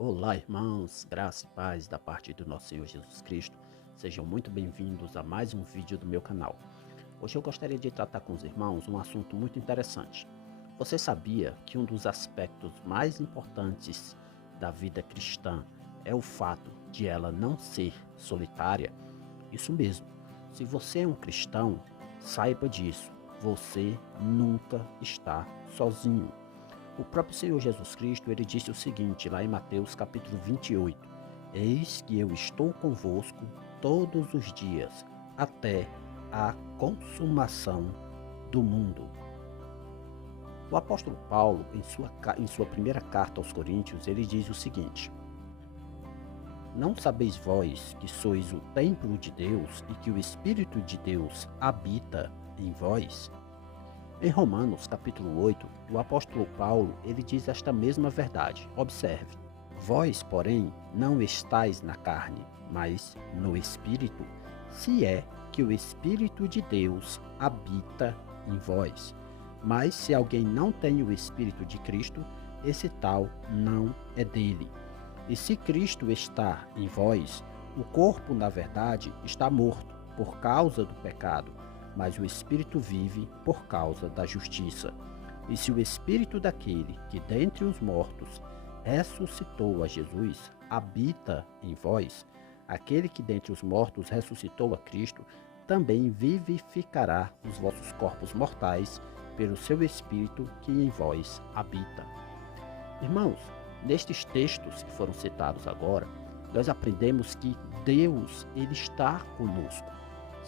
Olá, irmãos, graça e paz da parte do nosso Senhor Jesus Cristo. Sejam muito bem-vindos a mais um vídeo do meu canal. Hoje eu gostaria de tratar com os irmãos um assunto muito interessante. Você sabia que um dos aspectos mais importantes da vida cristã é o fato de ela não ser solitária? Isso mesmo. Se você é um cristão, saiba disso. Você nunca está sozinho. O próprio Senhor Jesus Cristo, ele disse o seguinte, lá em Mateus capítulo 28, Eis que eu estou convosco todos os dias, até a consumação do mundo. O apóstolo Paulo, em sua primeira carta aos Coríntios, ele diz o seguinte, Não sabeis vós que sois o templo de Deus e que o Espírito de Deus habita em vós? Em Romanos, capítulo 8, o apóstolo Paulo, ele diz esta mesma verdade. Observe. Vós, porém, não estáis na carne, mas no Espírito, se é que o Espírito de Deus habita em vós. Mas se alguém não tem o Espírito de Cristo, esse tal não é dele. E se Cristo está em vós, o corpo, na verdade, está morto por causa do pecado, mas o Espírito vive por causa da justiça. E se o Espírito daquele que dentre os mortos ressuscitou a Jesus habita em vós, aquele que dentre os mortos ressuscitou a Cristo também vivificará os vossos corpos mortais pelo seu Espírito que em vós habita. Irmãos, nestes textos que foram citados agora, nós aprendemos que Deus, ele está conosco.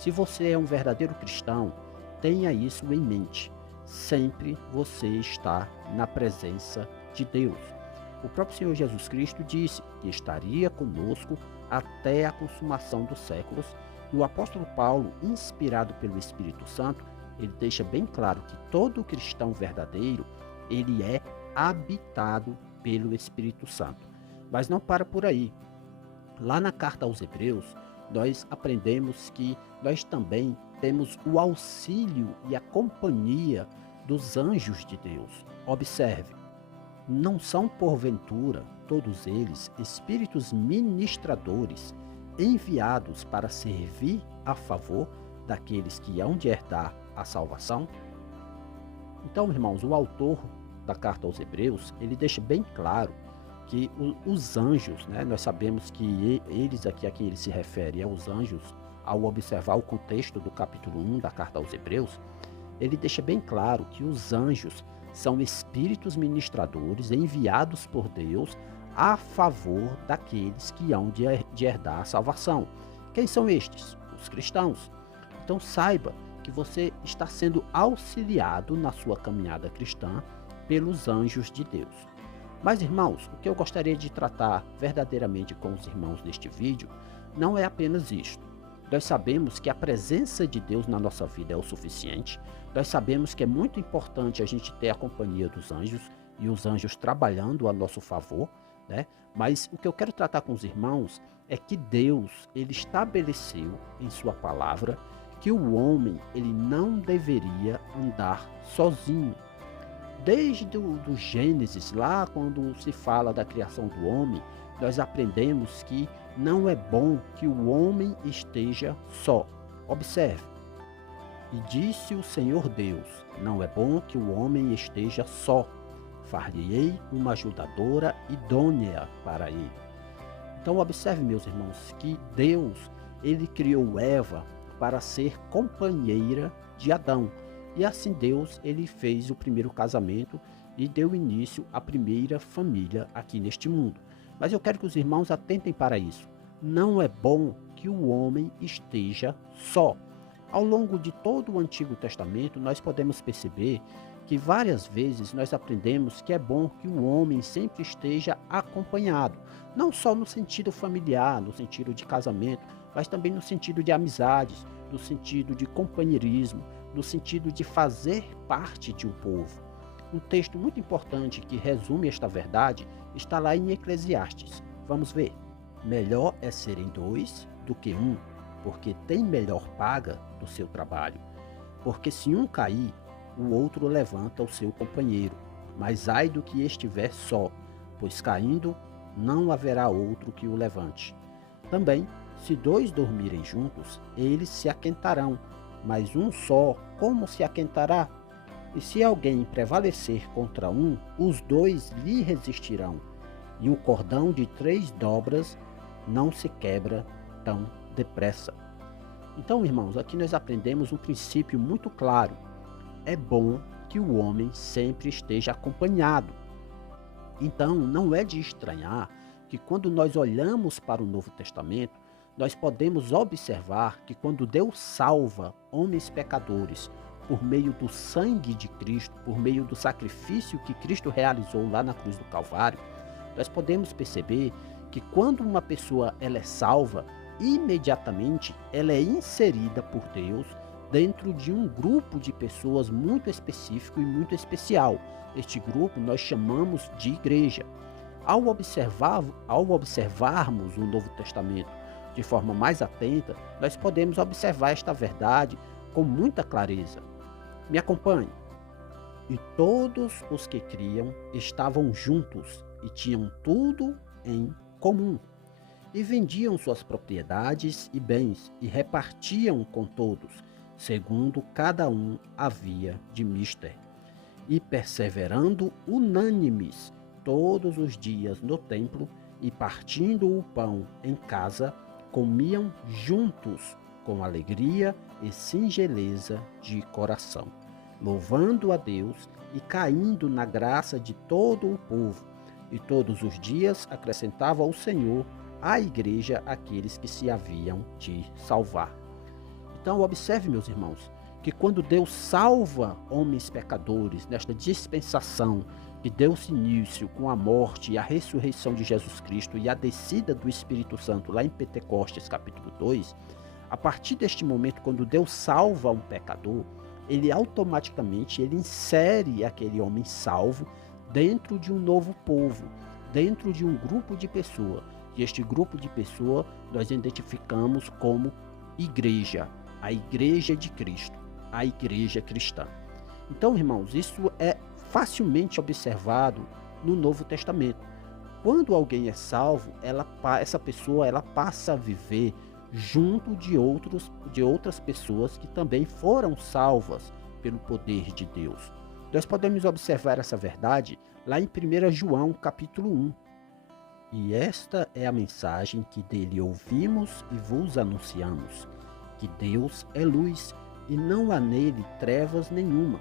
Se você é um verdadeiro cristão, tenha isso em mente. Sempre você está na presença de Deus. O próprio Senhor Jesus Cristo disse que estaria conosco até a consumação dos séculos. E o apóstolo Paulo, inspirado pelo Espírito Santo, ele deixa bem claro que todo cristão verdadeiro, ele é habitado pelo Espírito Santo. Mas não para por aí. Lá na carta aos Hebreus, nós aprendemos que nós também temos o auxílio e a companhia dos anjos de Deus. Observe, não são porventura todos eles espíritos ministradores enviados para servir a favor daqueles que hão de herdar a salvação? Então, irmãos, o autor da carta aos Hebreus, ele deixa bem claro que os anjos, né, nós sabemos que eles aqui a quem ele se refere é os anjos, ao observar o contexto do capítulo 1 da carta aos Hebreus, ele deixa bem claro que os anjos são espíritos ministradores enviados por Deus a favor daqueles que hão de herdar a salvação. Quem são estes? Os cristãos. Então saiba que você está sendo auxiliado na sua caminhada cristã pelos anjos de Deus. Mas, irmãos, o que eu gostaria de tratar verdadeiramente com os irmãos neste vídeo não é apenas isto. Nós sabemos que a presença de Deus na nossa vida é o suficiente. Nós sabemos que é muito importante a gente ter a companhia dos anjos e os anjos trabalhando a nosso favor, né? Mas o que eu quero tratar com os irmãos é que Deus, ele estabeleceu em sua palavra que o homem, ele não deveria andar sozinho. Desde o Gênesis, lá quando se fala da criação do homem, nós aprendemos que não é bom que o homem esteja só. Observe. E disse o Senhor Deus, não é bom que o homem esteja só. Far-lhe-ei uma ajudadora idônea para ele. Então observe, meus irmãos, que Deus, ele criou Eva para ser companheira de Adão. E assim Deus, ele fez o primeiro casamento e deu início à primeira família aqui neste mundo. Mas eu quero que os irmãos atentem para isso. Não é bom que o homem esteja só. Ao longo de todo o Antigo Testamento, nós podemos perceber que várias vezes nós aprendemos que é bom que o homem sempre esteja acompanhado. Não só no sentido familiar, no sentido de casamento, mas também no sentido de amizades, no sentido de companheirismo, no sentido de fazer parte de um povo. Um texto muito importante que resume esta verdade está lá em Eclesiastes. Vamos ver. Melhor é serem dois do que um, porque tem melhor paga do seu trabalho. Porque se um cair, o outro levanta o seu companheiro. Mas ai do que estiver só, pois caindo não haverá outro que o levante. Também, se dois dormirem juntos, eles se aquentarão, mas um só, como se aquentará? E se alguém prevalecer contra um, os dois lhe resistirão. E o cordão de 3 dobras não se quebra tão depressa. Então, irmãos, aqui nós aprendemos um princípio muito claro. É bom que o homem sempre esteja acompanhado. Então, não é de estranhar que quando nós olhamos para o Novo Testamento, nós podemos observar que quando Deus salva homens pecadores por meio do sangue de Cristo, por meio do sacrifício que Cristo realizou lá na cruz do Calvário, nós podemos perceber que quando uma pessoa ela é salva, imediatamente ela é inserida por Deus dentro de um grupo de pessoas muito específico e muito especial. Este grupo nós chamamos de igreja. Ao observarmos o Novo Testamento de forma mais atenta, nós podemos observar esta verdade com muita clareza. Me acompanhe. E todos os que criam estavam juntos e tinham tudo em comum. E vendiam suas propriedades e bens e repartiam com todos, segundo cada um havia de mister. E perseverando unânimes todos os dias no templo e partindo o pão em casa, comiam juntos com alegria e singeleza de coração, louvando a Deus e caindo na graça de todo o povo. E todos os dias acrescentava o Senhor à igreja aqueles que se haviam de salvar. Então observe, meus irmãos, que quando Deus salva homens pecadores nesta dispensação que deu-se início com a morte e a ressurreição de Jesus Cristo e a descida do Espírito Santo lá em Pentecostes capítulo 2, a partir deste momento, quando Deus salva um pecador, ele automaticamente insere aquele homem salvo dentro de um novo povo, dentro de um grupo de pessoas. E este grupo de pessoas nós identificamos como igreja, a igreja de Cristo, a igreja cristã. Então, irmãos, isso é facilmente observado no Novo Testamento. Quando alguém é salvo, essa pessoa ela passa a viver junto de outras pessoas que também foram salvas pelo poder de Deus. Nós podemos observar essa verdade lá em 1 João capítulo 1. E esta é a mensagem que dele ouvimos e vos anunciamos, que Deus é luz e não há nele trevas nenhuma.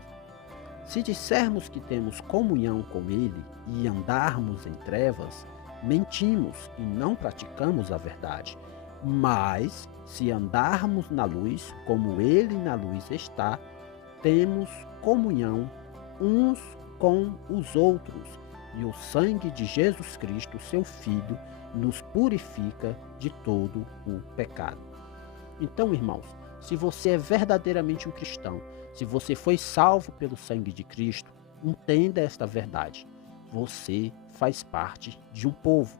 Se dissermos que temos comunhão com ele e andarmos em trevas, mentimos e não praticamos a verdade. Mas, se andarmos na luz, como ele na luz está, temos comunhão uns com os outros, e o sangue de Jesus Cristo, seu Filho, nos purifica de todo o pecado. Então, irmãos, se você é verdadeiramente um cristão, se você foi salvo pelo sangue de Cristo, entenda esta verdade. Você faz parte de um povo.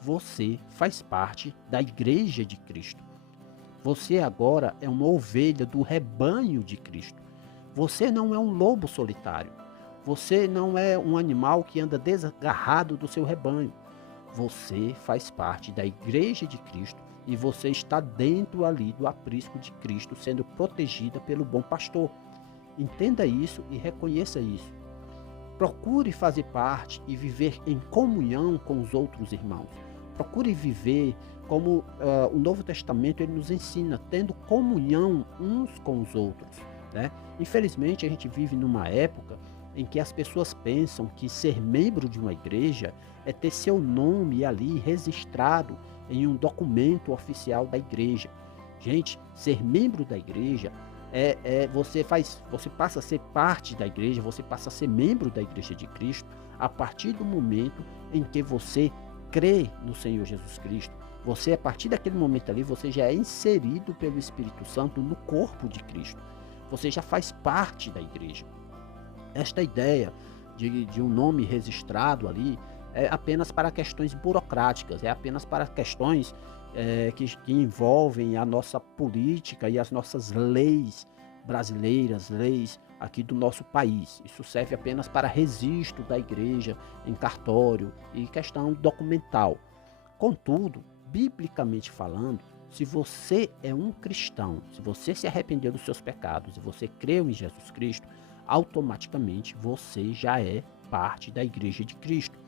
Você faz parte da igreja de Cristo. Você agora é uma ovelha do rebanho de Cristo. Você não é um lobo solitário. Você não é um animal que anda desgarrado do seu rebanho. Você faz parte da igreja de Cristo e você está dentro ali do aprisco de Cristo, sendo protegida pelo bom pastor. Entenda isso e reconheça isso. Procure fazer parte e viver em comunhão com os outros irmãos. Procure viver como o Novo Testamento ele nos ensina, tendo comunhão uns com os outros, né? Infelizmente, a gente vive numa época em que as pessoas pensam que ser membro de uma igreja é ter seu nome ali registrado em um documento oficial da igreja. Gente, ser membro da igreja você passa a ser parte da igreja, você passa a ser membro da igreja de Cristo a partir do momento em que você crê no Senhor Jesus Cristo. Você, a partir daquele momento ali, você já é inserido pelo Espírito Santo no corpo de Cristo. Você já faz parte da igreja. Esta ideia de um nome registrado ali é apenas para questões burocráticas, é apenas para questões que envolvem a nossa política e as nossas leis brasileiras, leis aqui do nosso país. Isso serve apenas para registro da igreja em cartório e questão documental. Contudo, biblicamente falando, se você é um cristão, se você se arrependeu dos seus pecados e você creu em Jesus Cristo, automaticamente você já é parte da igreja de Cristo,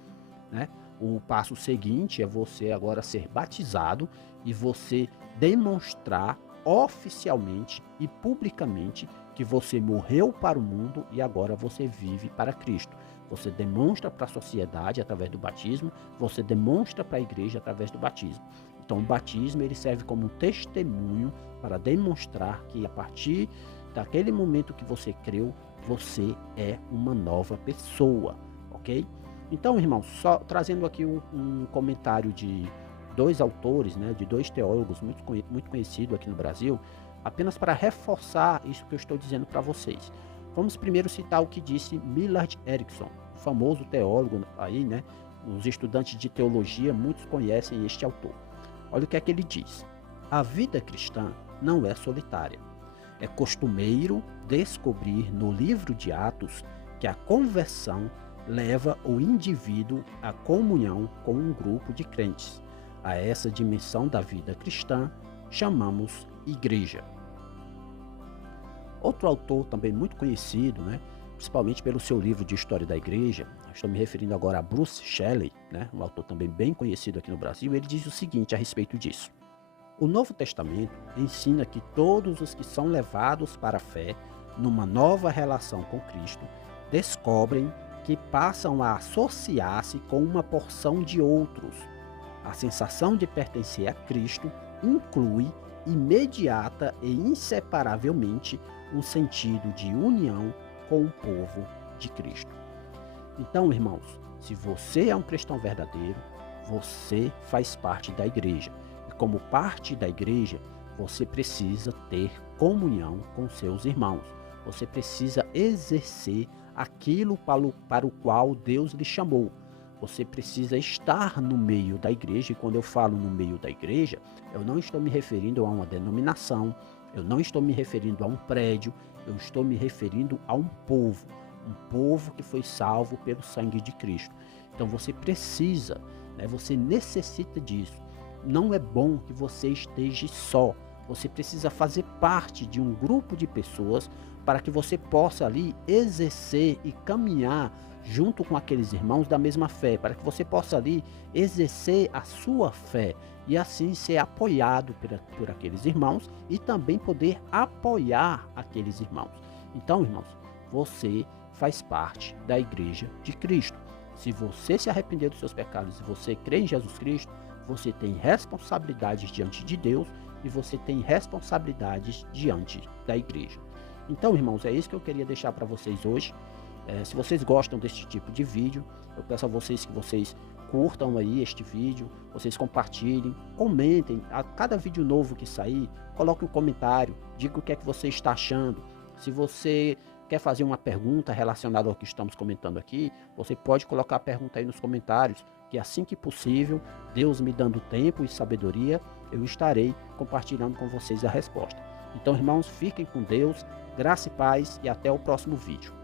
né? O passo seguinte é você agora ser batizado e você demonstrar oficialmente e publicamente que você morreu para o mundo e agora você vive para Cristo. Você demonstra para a sociedade através do batismo, você demonstra para a igreja através do batismo. Então o batismo ele serve como um testemunho para demonstrar que a partir daquele momento que você creu, você é uma nova pessoa, ok? Então, irmãos, só trazendo aqui um comentário de dois autores, né, de dois teólogos muito conhecidos aqui no Brasil, apenas para reforçar isso que eu estou dizendo para vocês. Vamos primeiro citar o que disse Millard Erickson, famoso teólogo aí, né? Os estudantes de teologia, muitos conhecem este autor. Olha o que é que ele diz. A vida cristã não é solitária. É costumeiro descobrir no livro de Atos que a conversão leva o indivíduo à comunhão com um grupo de crentes. A essa dimensão da vida cristã chamamos igreja. Outro autor também muito conhecido, né, principalmente pelo seu livro de História da Igreja, estou me referindo agora a Bruce Shelley, né, um autor também bem conhecido aqui no Brasil, ele diz o seguinte a respeito disso. O Novo Testamento ensina que todos os que são levados para a fé numa nova relação com Cristo descobrem que passam a associar-se com uma porção de outros. A sensação de pertencer a Cristo inclui imediata e inseparavelmente um sentido de união com o povo de Cristo. Então, irmãos, se você é um cristão verdadeiro, você faz parte da igreja. E como parte da igreja, você precisa ter comunhão com seus irmãos. Você precisa exercer aquilo para o qual Deus lhe chamou. Você precisa estar no meio da igreja, e quando eu falo no meio da igreja, eu não estou me referindo a uma denominação, eu não estou me referindo a um prédio, eu estou me referindo a um povo que foi salvo pelo sangue de Cristo. Então você precisa, né, você necessita disso. Não é bom que você esteja só, você precisa fazer parte de um grupo de pessoas para que você possa ali exercer e caminhar junto com aqueles irmãos da mesma fé, para que você possa ali exercer a sua fé e assim ser apoiado por aqueles irmãos e também poder apoiar aqueles irmãos. Então, irmãos, você faz parte da igreja de Cristo. Se você se arrepender dos seus pecados e você crê em Jesus Cristo, você tem responsabilidades diante de Deus e você tem responsabilidades diante da igreja. Então, irmãos, é isso que eu queria deixar para vocês hoje. Se vocês gostam desse tipo de vídeo, eu peço a vocês que vocês curtam aí este vídeo, vocês compartilhem, comentem. A cada vídeo novo que sair, coloque um comentário, diga o que é que você está achando. Se você quer fazer uma pergunta relacionada ao que estamos comentando aqui, você pode colocar a pergunta aí nos comentários, que assim que possível, Deus me dando tempo e sabedoria, eu estarei compartilhando com vocês a resposta. Então, irmãos, fiquem com Deus, graça e paz e até o próximo vídeo.